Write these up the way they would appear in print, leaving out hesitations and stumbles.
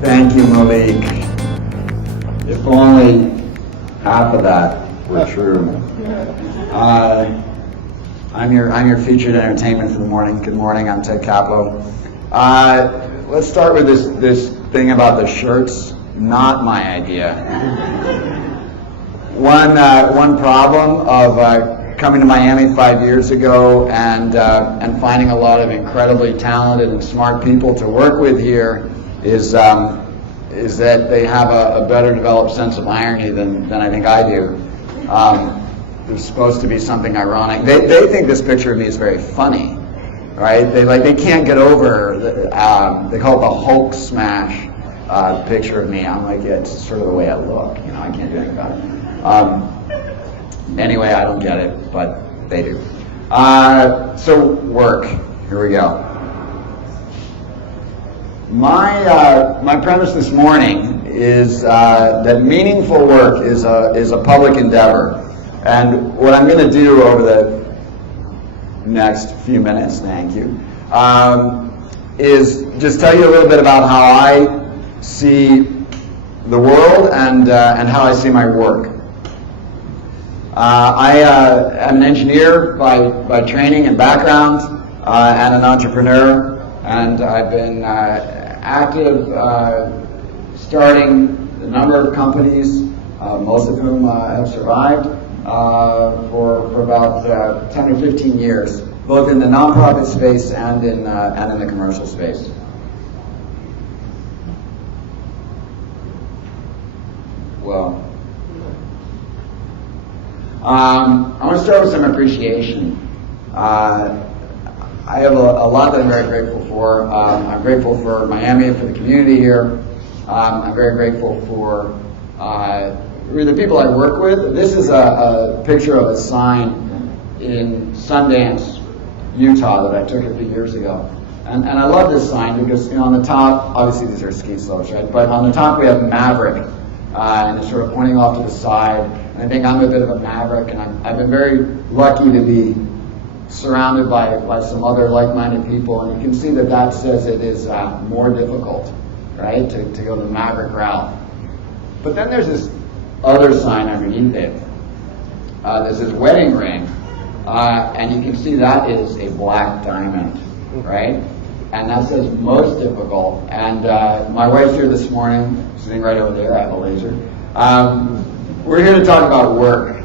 Thank you, Malik. If only half of that were true. I'm your featured entertainment for the morning. Good morning, I'm Ted Caplow. Let's start with this thing about the shirts. Not my idea. One problem of coming to Miami 5 years ago and finding a lot of incredibly talented and smart people to work with here is that they have a better developed sense of irony than I think I do. There's supposed to be something ironic. They think this picture of me is very funny, right? They can't get over they call it the Hulk smash picture of me. I'm like, yeah, it's sort of the way I look. You know, I can't do anything about it. Anyway, I don't get it, but they do. So work. Here we go. My premise this morning is that meaningful work is a public endeavor. And what I'm going to do over the next few minutes, thank you, is just tell you a little bit about how I see the world and how I see my work. I am an engineer by training and background and an entrepreneur, and I've been active starting a number of companies, most of whom have survived. For about 10 or 15 years, both in the nonprofit space and in the commercial space. Well, I want to start with some appreciation. I have a lot that I'm very grateful for. I'm grateful for Miami, for the community here. I'm very grateful for the people I work with. This is a picture of a sign in Sundance, Utah that I took a few years ago. And I love this sign because, you know, on the top, obviously these are ski slopes, right? But on the top we have Maverick, and it's sort of pointing off to the side. And I think I'm a bit of a maverick, and I've been very lucky to be surrounded by some other like-minded people. And you can see that says it is more difficult, right, to go the maverick route. But then there's this other sign underneath it. There's this wedding ring, and you can see that is a black diamond, right? And that says most difficult. And my wife's here this morning, sitting right over there. I have a laser. We're here to talk about work.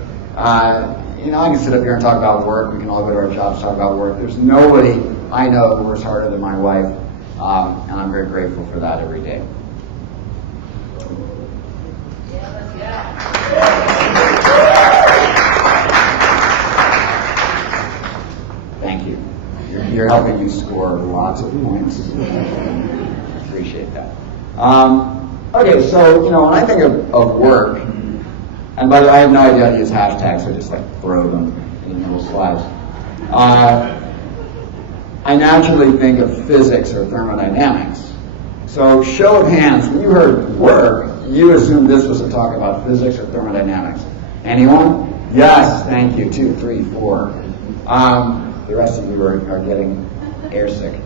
You know, I can sit up here and talk about work. We can all go to our jobs, talk about work. There's nobody I know who works harder than my wife, and I'm very grateful for that every day. Thank you. You're helping me score lots of points. Appreciate that. Okay, so, you know, when I think of work, and by the way, I have no idea how to use hashtags, so I just throw them in little slides. I naturally think of physics or thermodynamics. So, show of hands, when you heard work, you assumed this was a talk about physics or thermodynamics. Anyone? Yes, thank you. 2, 3, 4. The rest of you are getting airsick.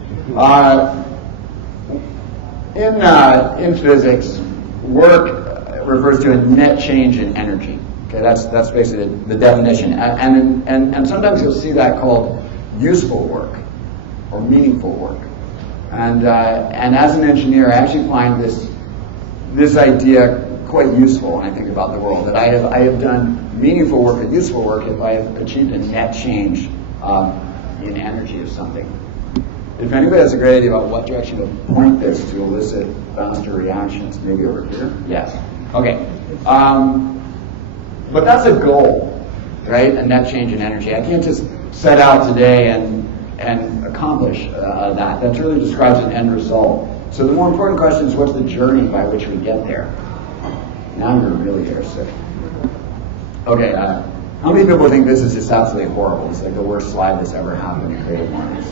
In physics, work refers to a net change in energy. Okay, that's basically the definition. And sometimes you'll see that called useful work or meaningful work. And as an engineer, I actually find this idea quite useful when I think about the world, that I have done meaningful work or useful work if I have achieved a net change in energy of something. If anybody has a great idea about what direction to point this to elicit faster reactions, maybe over here? Yes. Okay. But that's a goal, right? A net change in energy. I can't just set out today and accomplish that. That really describes an end result. So the more important question is, what's the journey by which we get there? Now you're really airsick. Okay, how many people think this is just absolutely horrible? It's like the worst slide that's ever happened in CreativeMornings.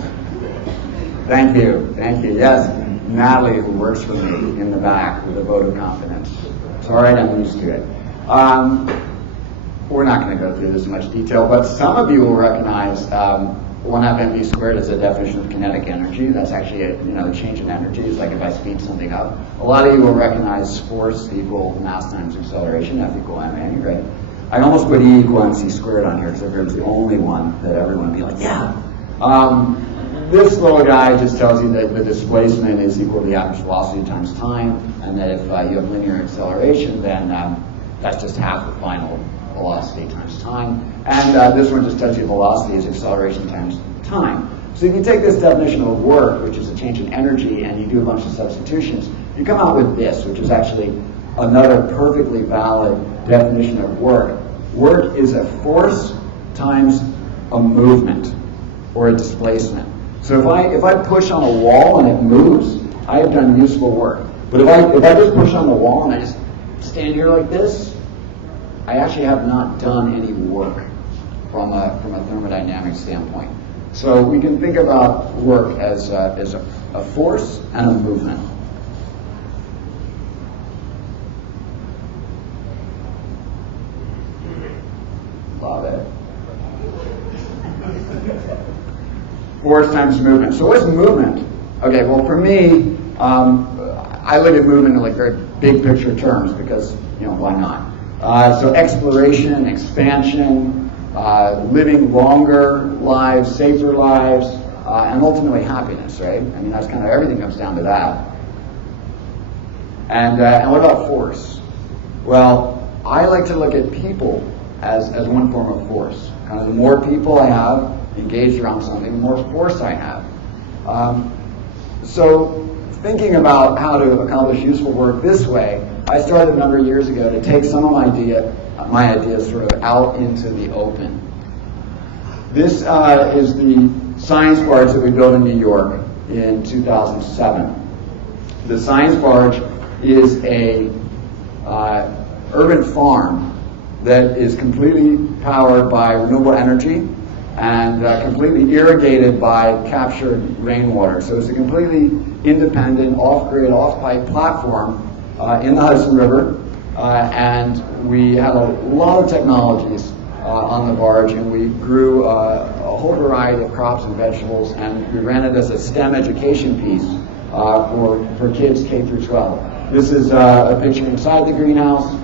Thank you, thank you. Yes, Natalie, who works for me in the back with a vote of confidence. It's all right, I'm used to it. We're not going to go through this in much detail, but some of you will recognize 1/2 mv squared is a definition of kinetic energy. That's actually a change in energy. It's like if I speed something up. A lot of you will recognize force equal mass times acceleration, F equal ma, right? I almost put E equal mc squared on here because I figured it's the only one that everyone would be like, yeah. This little guy just tells you that the displacement is equal to the average velocity times time, and that if you have linear acceleration, then that's just half the final velocity times time. And this one just tells you velocity is acceleration times time. So if you take this definition of work, which is a change in energy, and you do a bunch of substitutions, you come out with this, which is actually another perfectly valid definition of work. Work is a force times a movement or a displacement. So if I push on a wall and it moves, I have done useful work. But if I just push on the wall and I just stand here like this, I actually have not done any work from a thermodynamic standpoint. So we can think about work as a force and a movement. Love it. Force times movement. So what's movement? Okay, well for me, I look at movement in like very big picture terms because, why not? So exploration, expansion, living longer lives, safer lives, and ultimately happiness, right? I mean, that's kind of everything comes down to that. And what about force? Well, I like to look at people as one form of force. Kind of the more people I have engaged around something, the more force I have. So thinking about how to accomplish useful work this way, I started a number of years ago to take some of my ideas sort of out into the open. This is the Science Barge that we built in New York in 2007. The Science Barge is a urban farm that is completely powered by renewable energy and completely irrigated by captured rainwater. So it's a completely independent, off-grid, off-pipe platform in the Hudson River. And we had a lot of technologies on the barge, and we grew a whole variety of crops and vegetables, and we ran it as a STEM education piece for kids K through 12. This is a picture inside the greenhouse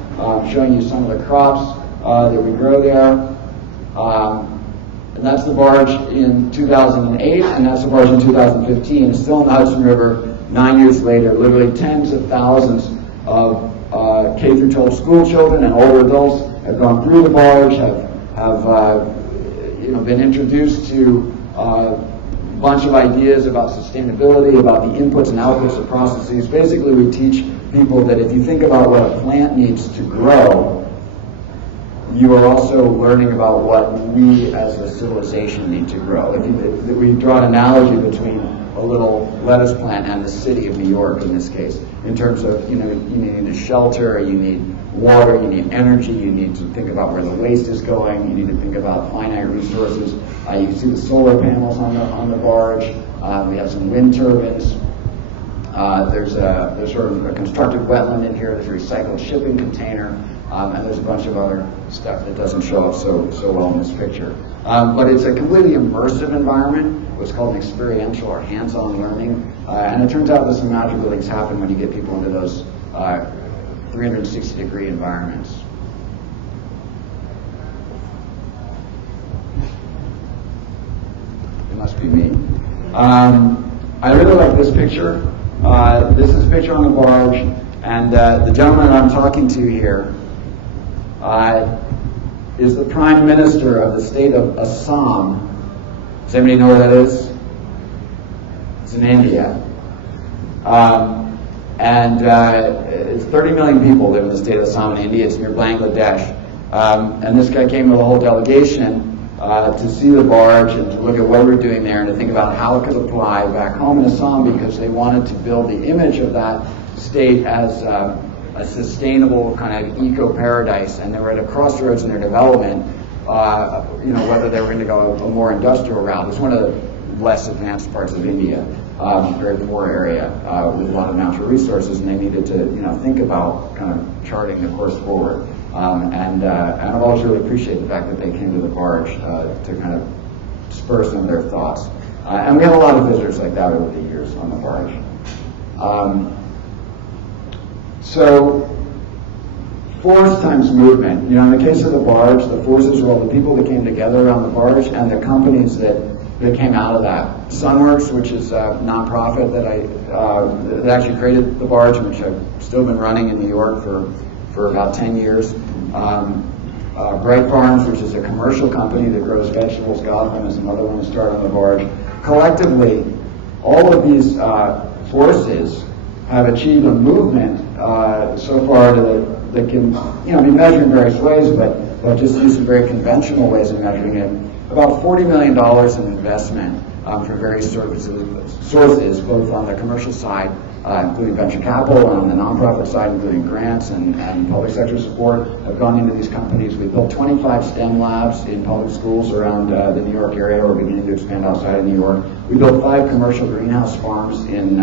showing you some of the crops that we grow there. And that's the barge in 2008, and that's the barge in 2015. It's still in the Hudson River 9 years later. Literally tens of thousands of K through 12 school children and older adults have gone through the barge, have been introduced to a bunch of ideas about sustainability, about the inputs and outputs of processes. Basically, we teach people that if you think about what a plant needs to grow, you are also learning about what we as a civilization need to grow. We draw an analogy between a little lettuce plant and the city of New York in this case, in terms of, you need a shelter, you need water, you need energy, you need to think about where the waste is going, you need to think about finite resources. You can see the solar panels on the barge. We have some wind turbines. There's sort of a constructed wetland in here. There's a recycled shipping container. And there's a bunch of other stuff that doesn't show up so well in this picture. But it's a completely immersive environment, what's called an experiential or hands-on learning. And it turns out that some magical things happen when you get people into those 360-degree environments. It must be me. I really like this picture. This is a picture on the barge, and the gentleman I'm talking to here is the Prime Minister of the state of Assam. Does anybody know where that is? It's in India. It's 30 million people live in the state of Assam in India. It's near Bangladesh. And this guy came with a whole delegation to see the barge and to look at what we're doing there and to think about how it could apply back home in Assam, because they wanted to build the image of that state as a sustainable kind of eco-paradise, and they were at a crossroads in their development, whether they were going to go a more industrial route. It's one of the less advanced parts of India, very poor area with a lot of natural resources, and they needed to think about kind of charting the course forward. And I've always really appreciated the fact that they came to the barge to kind of spur some of their thoughts. And we have a lot of visitors like that over the years on the barge. So force times movement. You know, in the case of the barge, the forces were all the people that came together around the barge and the companies that came out of that. Sunworks, which is a nonprofit that actually created the barge, which I've still been running in New York for about 10 years. Bright Farms, which is a commercial company that grows vegetables, Gotham is another one that started on the barge. Collectively, all of these forces have achieved a movement so far that can be measured in various ways, but just use some very conventional ways of measuring it. About $40 million in investment from various sources, both on the commercial side, including venture capital, and on the nonprofit side, including grants and public sector support, have gone into these companies. We built 25 STEM labs in public schools around the New York area. We're beginning to expand outside of New York. We built 5 commercial greenhouse farms in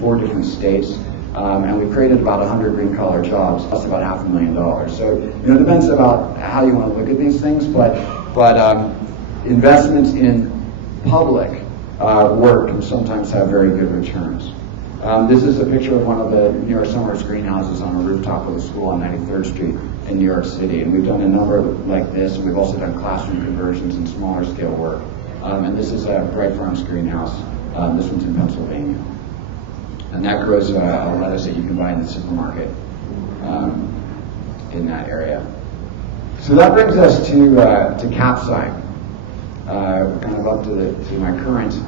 4 different states. And we created about 100 green-collar jobs, plus about $500,000. So, it depends about how you want to look at these things, but investments in public work can sometimes have very good returns. This is a picture of one of the New York Sunworks greenhouses on a rooftop of a school on 93rd Street in New York City. And we've done a number like this. We've also done classroom conversions and smaller scale work. And this is a Bright Farms greenhouse. This one's in Pennsylvania. And that grows lettuce that you can buy in the supermarket in that area. So that brings us to Capside. Kind of up to my current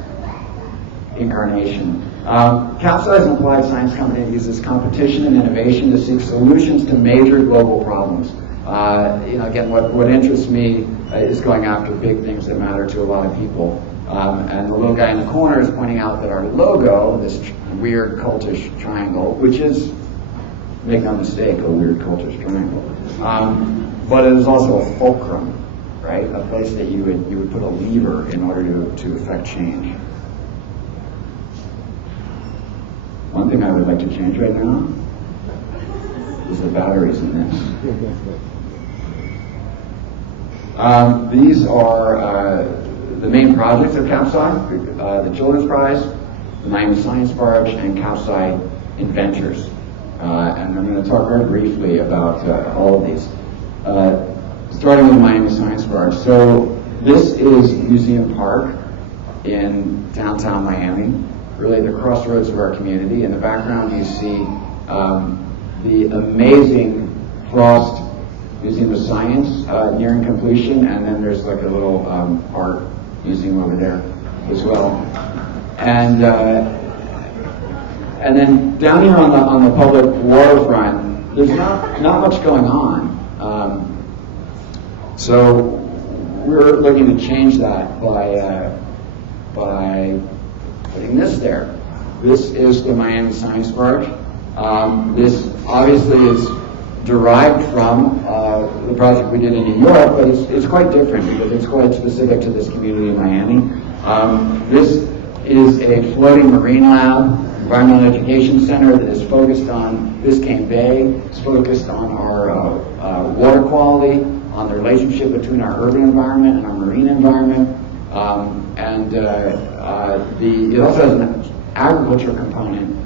incarnation. Capside is an applied science company that uses competition and innovation to seek solutions to major global problems. Again, what interests me is going after big things that matter to a lot of people. And the little guy in the corner is pointing out that our logo, this weird cultish triangle, which is, make no mistake, a weird cultish triangle, but it is also a fulcrum, right? A place that you would put a lever in order to affect change. One thing I would like to change right now is the batteries in this. These are the main projects of Capside, the Children's Prize, the Miami Science Barge, and Capside Inventors. And I'm going to talk very briefly about all of these. Starting with the Miami Science Barge. So this is Museum Park in downtown Miami, really the crossroads of our community. In the background you see the amazing Frost Museum of Science nearing completion, and then there's like a little art museum over there as well. And then down here on the public waterfront, there's not much going on. So we're looking to change that by putting this there. This is the Miami Science Barge. This obviously is derived from the project we did in New York, but it's quite different because it's quite specific to this community in Miami. This is a floating marine lab, environmental education center that is focused on Biscayne Bay. It's focused on our water quality, on the relationship between our urban environment and our marine environment. It also has an agriculture component.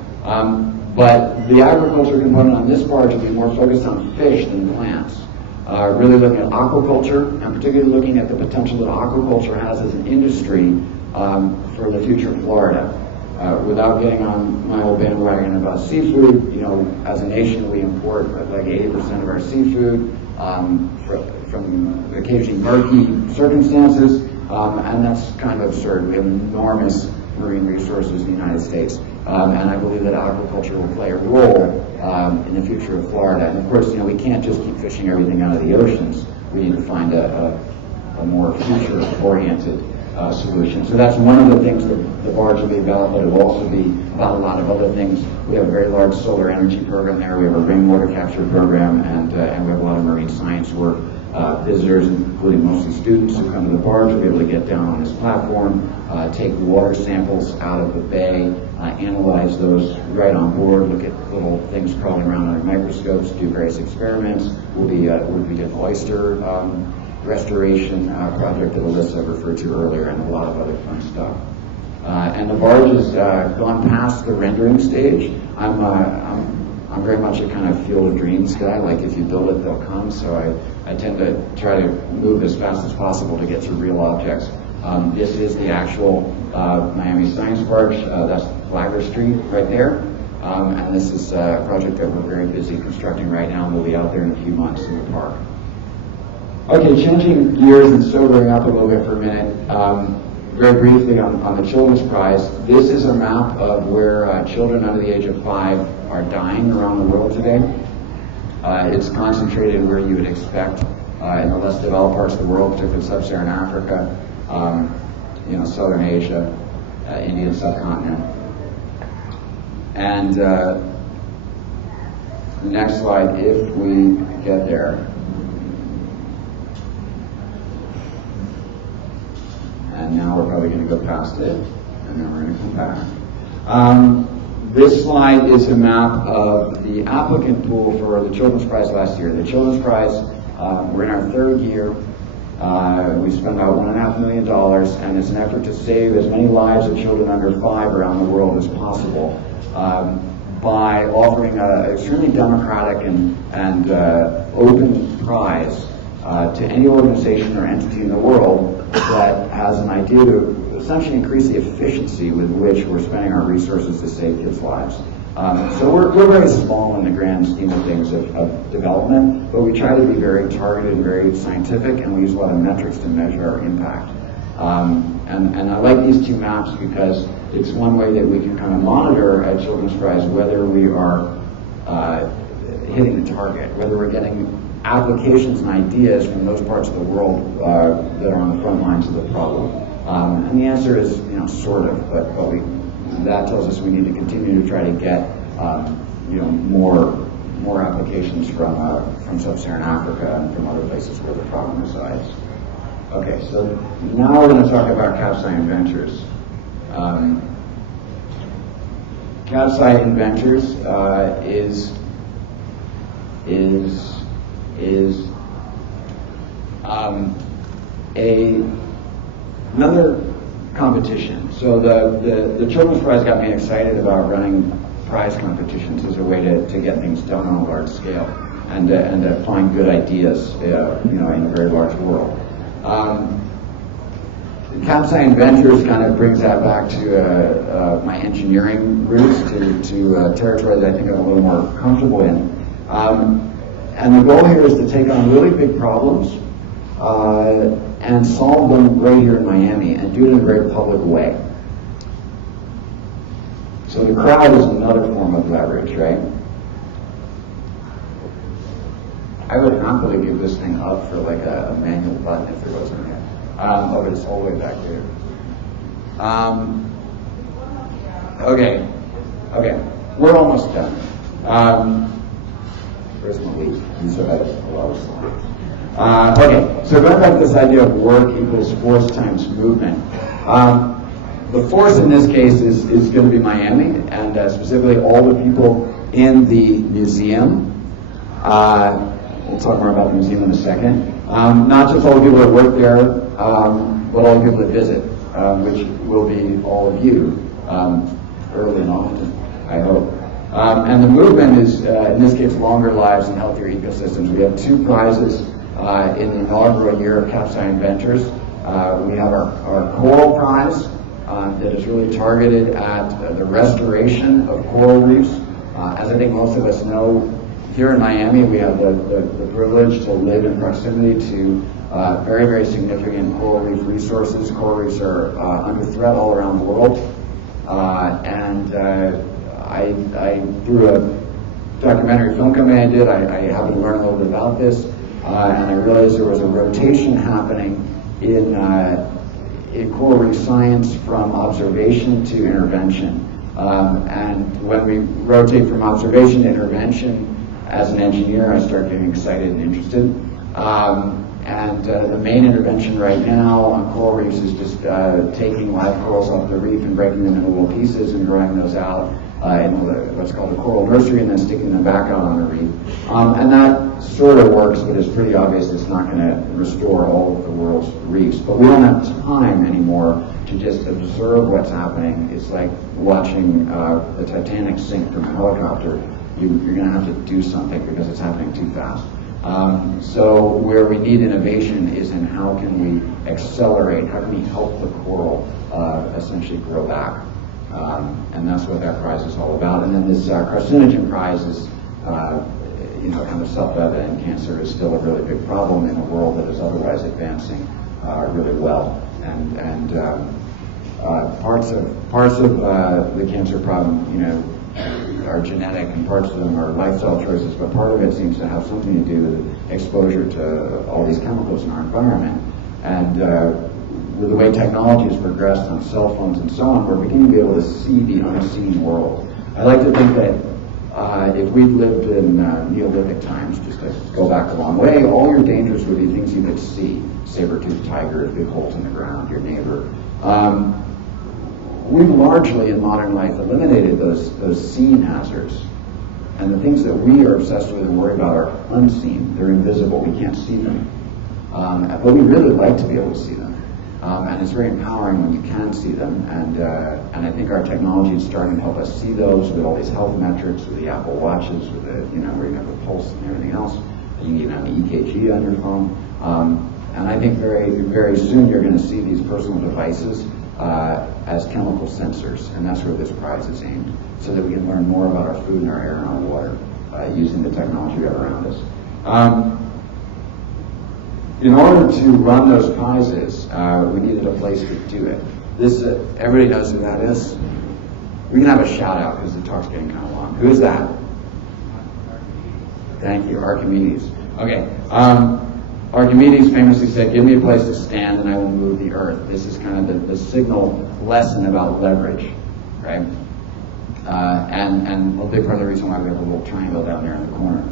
But the agriculture component on this barge will be more focused on fish than plants. Really looking at aquaculture, and particularly looking at the potential that aquaculture has as an industry for the future of Florida. Without getting on my old bandwagon about seafood, as a nation we import like 80% of our seafood from occasionally murky circumstances, and that's kind of absurd. We have enormous marine resources in the United States. And I believe that aquaculture will play a role in the future of Florida. And of course, we can't just keep fishing everything out of the oceans. We need to find a more future-oriented solution. So that's one of the things that the barge will be about, but it will also be about a lot of other things. We have a very large solar energy program there. We have a rainwater capture program, and we have a lot of marine science work. Visitors, including mostly students who come to the barge, will be able to get down on this platform, take water samples out of the bay, analyze those right on board, look at little things crawling around under microscopes, do various experiments. We'll be doing oyster restoration project that Alyssa referred to earlier, and a lot of other fun stuff. And the barge has gone past the rendering stage. I'm very much a kind of field of dreams guy. Like, if you build it, they'll come. So I tend to try to move as fast as possible to get to real objects. This is the actual Miami Science Barge. That's Flagler Street right there. And this is a project that we're very busy constructing right now, and we'll be out there in a few months in the park. Okay, changing gears and sobering up a little bit for a minute. Very briefly on the Children's Prize, this is a map of where children under the age of 5 are dying around the world today. It's concentrated where you would expect in the less developed parts of the world, particularly sub-Saharan Africa, Southern Asia, Indian subcontinent. And the next slide, if we get there. And now we're probably going to go past it, and then we're going to come back. This slide is a map of the applicant pool for the Children's Prize last year. The Children's Prize, we're in our 3rd year. We spent about $1.5 million, and it's an effort to save as many lives of children under 5 around the world as possible by offering an extremely democratic and open prize to any organization or entity in the world that has an idea to essentially increase the efficiency with which we're spending our resources to save kids' lives. So we're very small in the grand scheme of things of development, but we try to be very targeted and very scientific, and we use a lot of metrics to measure our impact. And I like these two maps because it's one way that we can kind of monitor at Children's Prize whether we are hitting the target, whether we're getting applications and ideas from those parts of the world that are on the front lines of the problem. And the answer is, sort of, but that tells us we need to continue to try to get, more applications from sub-Saharan Africa and from other places where the problem resides. Okay, so now we're going to talk about CapSci Inventors. CapSci Inventors is another competition. So the Children's Prize got me excited about running prize competitions as a way to get things done on a large scale and to find good ideas, in a very large world. CapSci Inventors kind of brings that back to my engineering roots, to territory that I think I'm a little more comfortable in. And the goal here is to take on really big problems and solve them right here in Miami, and do it in a very public way. So the crowd is another form of leverage, right? I would happily give this thing up for like a manual button if there wasn't yet. But it's all the way back there. Okay, we're almost done. Where's my lead? These are a lot of slides. Okay, so going back to this idea of work equals force times movement. The force in this case is going to be Miami, and specifically all the people in the museum. We'll talk more about the museum in a second. Not just all the people that work there, but all the people that visit, which will be all of you, early and often, I hope. And the movement is, in this case, longer lives and healthier ecosystems. We have 2 prizes in the inaugural year of CapSci Inventors. We have our Coral Prize that is really targeted at the restoration of coral reefs. As I think most of us know, here in Miami, we have the privilege to live in proximity to very, very significant coral reef resources. Coral reefs are under threat all around the world. I through a documentary film company I did, I happened to learn a little bit about this, and I realized there was a rotation happening in coral reef science from observation to intervention. And when we rotate from observation to intervention, as an engineer, I start getting excited and interested. The main intervention right now on coral reefs is just taking live corals off the reef and breaking them into little pieces and growing those out in what's called a coral nursery and then sticking them back out on a reef. And that sort of works, but it's pretty obvious it's not going to restore all of the world's reefs. But we don't have time anymore to just observe what's happening. It's like watching the Titanic sink from a helicopter. You're going to have to do something because it's happening too fast. So where we need innovation is in how can we accelerate, how can we help the coral essentially grow back. And that's what that prize is all about. And then this carcinogen prize is, kind of self-evident. Cancer is still a really big problem in a world that is otherwise advancing really well. And parts of the cancer problem, are genetic, and parts of them are lifestyle choices, but part of it seems to have something to do with exposure to all these chemicals in our environment. And with the way technology has progressed on cell phones and so on, we're beginning to be able to see the unseen world. I like to think that if we'd lived in Neolithic times, just to go back a long way, all your dangers would be things you could see. Saber-toothed tigers, big holes in the ground, your neighbor. We've largely in modern life eliminated those seen hazards. And the things that we are obsessed with and worry about are unseen. They're invisible. We can't see them. But we really like to be able to see them. And it's very empowering when you can see them. And I think our technology is starting to help us see those with all these health metrics, with the Apple Watches, with the, where you have the pulse and everything else. You can get an EKG on your phone. And I think very, very soon you're going to see these personal devices as chemical sensors, and that's where this prize is aimed, so that we can learn more about our food and our air and our water using the technology we have around us. In order to run those prizes, we needed a place to do it. This, everybody knows who that is. We can have a shout out because the talk's getting kind of long. Who is that? Thank you, Archimedes. Okay. Archimedes famously said, "Give me a place to stand and I will move the earth." This is kind of the signal lesson about leverage, right? And a big part of the reason why we have a little triangle down there in the corner.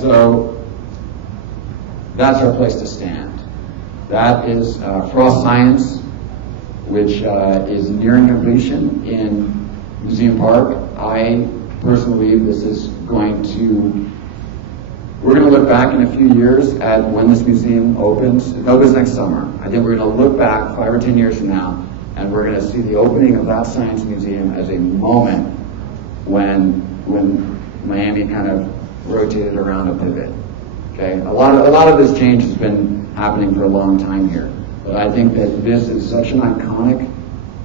So that's our place to stand. That is Frost Science, which is nearing completion in Museum Park. I personally believe this is going to. We're going to look back in a few years at when this museum opens. It opens next summer. I think we're going to look back 5 or 10 years from now, and we're going to see the opening of that science museum as a moment when Miami kind of rotated around a pivot. Okay, a lot of this change has been happening for a long time here, but I think that this is such an iconic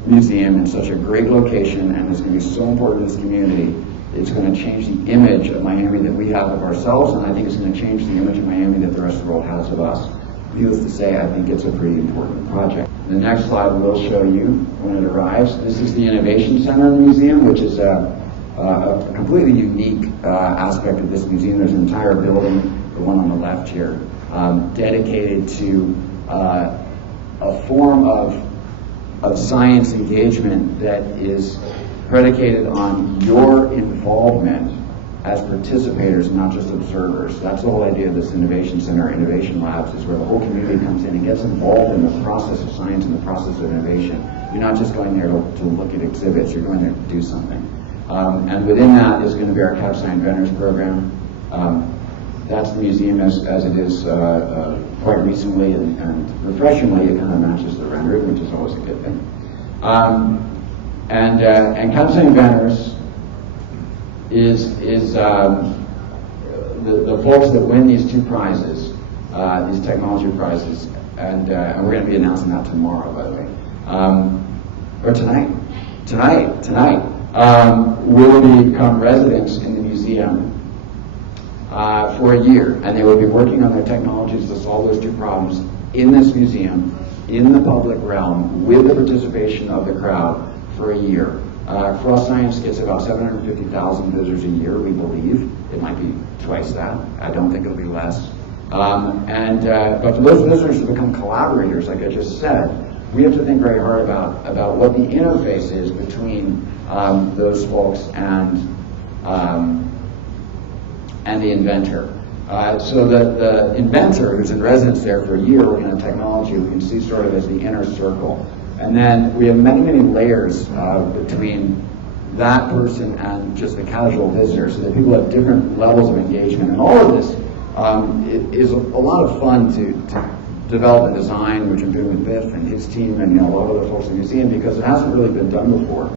museum in such a great location, and it's going to be so important to this community. It's going to change the image of Miami that we have of ourselves, and I think it's going to change the image of Miami that the rest of the world has of us. Needless to say, I think it's a pretty important project. The next slide will show you when it arrives. This is the Innovation Center in the museum, which is a completely unique aspect of this museum. There's an entire building, the one on the left here, dedicated to a form of science engagement that is predicated on your involvement as participators, not just observers. That's the whole idea of this Innovation Center, Innovation Labs, is where the whole community comes in and gets involved in the process of science and the process of innovation. You're not just going there to look at exhibits, you're going there to do something. And within that is going to be our Caplow Inventors program. That's the museum as it is quite recently, and refreshingly, it kind of matches the rendering, which is always a good thing. And Caplow Inventors is the folks that win these 2 prizes, these technology prizes, and we're going to be announcing that tomorrow, by the way, or tonight, will become residents in the museum for a year, and they will be working on their technologies to solve those 2 problems in this museum, in the public realm, with the participation of the crowd for a year. Frost Science gets about 750,000 visitors a year, we believe. It might be twice that. I don't think it'll be less. But for those visitors to become collaborators, like I just said, we have to think very hard about what the interface is between those folks and the inventor. So the inventor who's in residence there for a year working on technology, we can see sort of as the inner circle. And then we have many, many layers between that person and just the casual visitor, so that people have different levels of engagement. And all of this is a lot of fun to develop and design, which I'm doing with Biff and his team and a lot of other folks in the museum, because it hasn't really been done before.